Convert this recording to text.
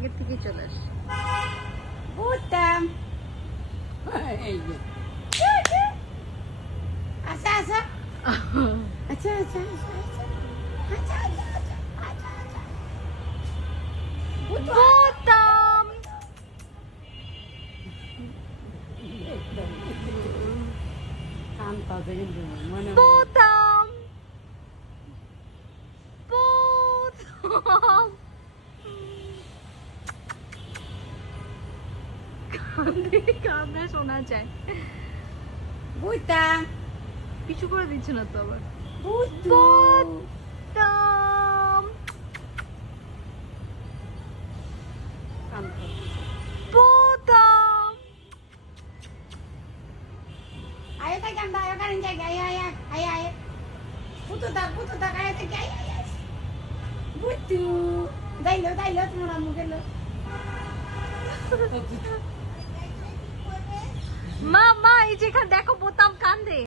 আগের থেকেই চলে আসে। বুঝতাম। আচ্ছা আচ্ছা আচ্ছা আচ্ছা আচ্ছা আচ্ছা বোতাম কান পাবে কিন্তু মনে বোতাম বোতাম কান্না শোনা যায়। বুঝতাম কিছু করে দিচ্ছে না তো আবার। বুঝতাম বোতাম কান পাবে বোতাম ayo kay ganda ayo kanin jay ay puto ta kaya te ay butu dai lo tumora mugelo মা মা এই যে এখানে দেখো বোতাম কান্দে।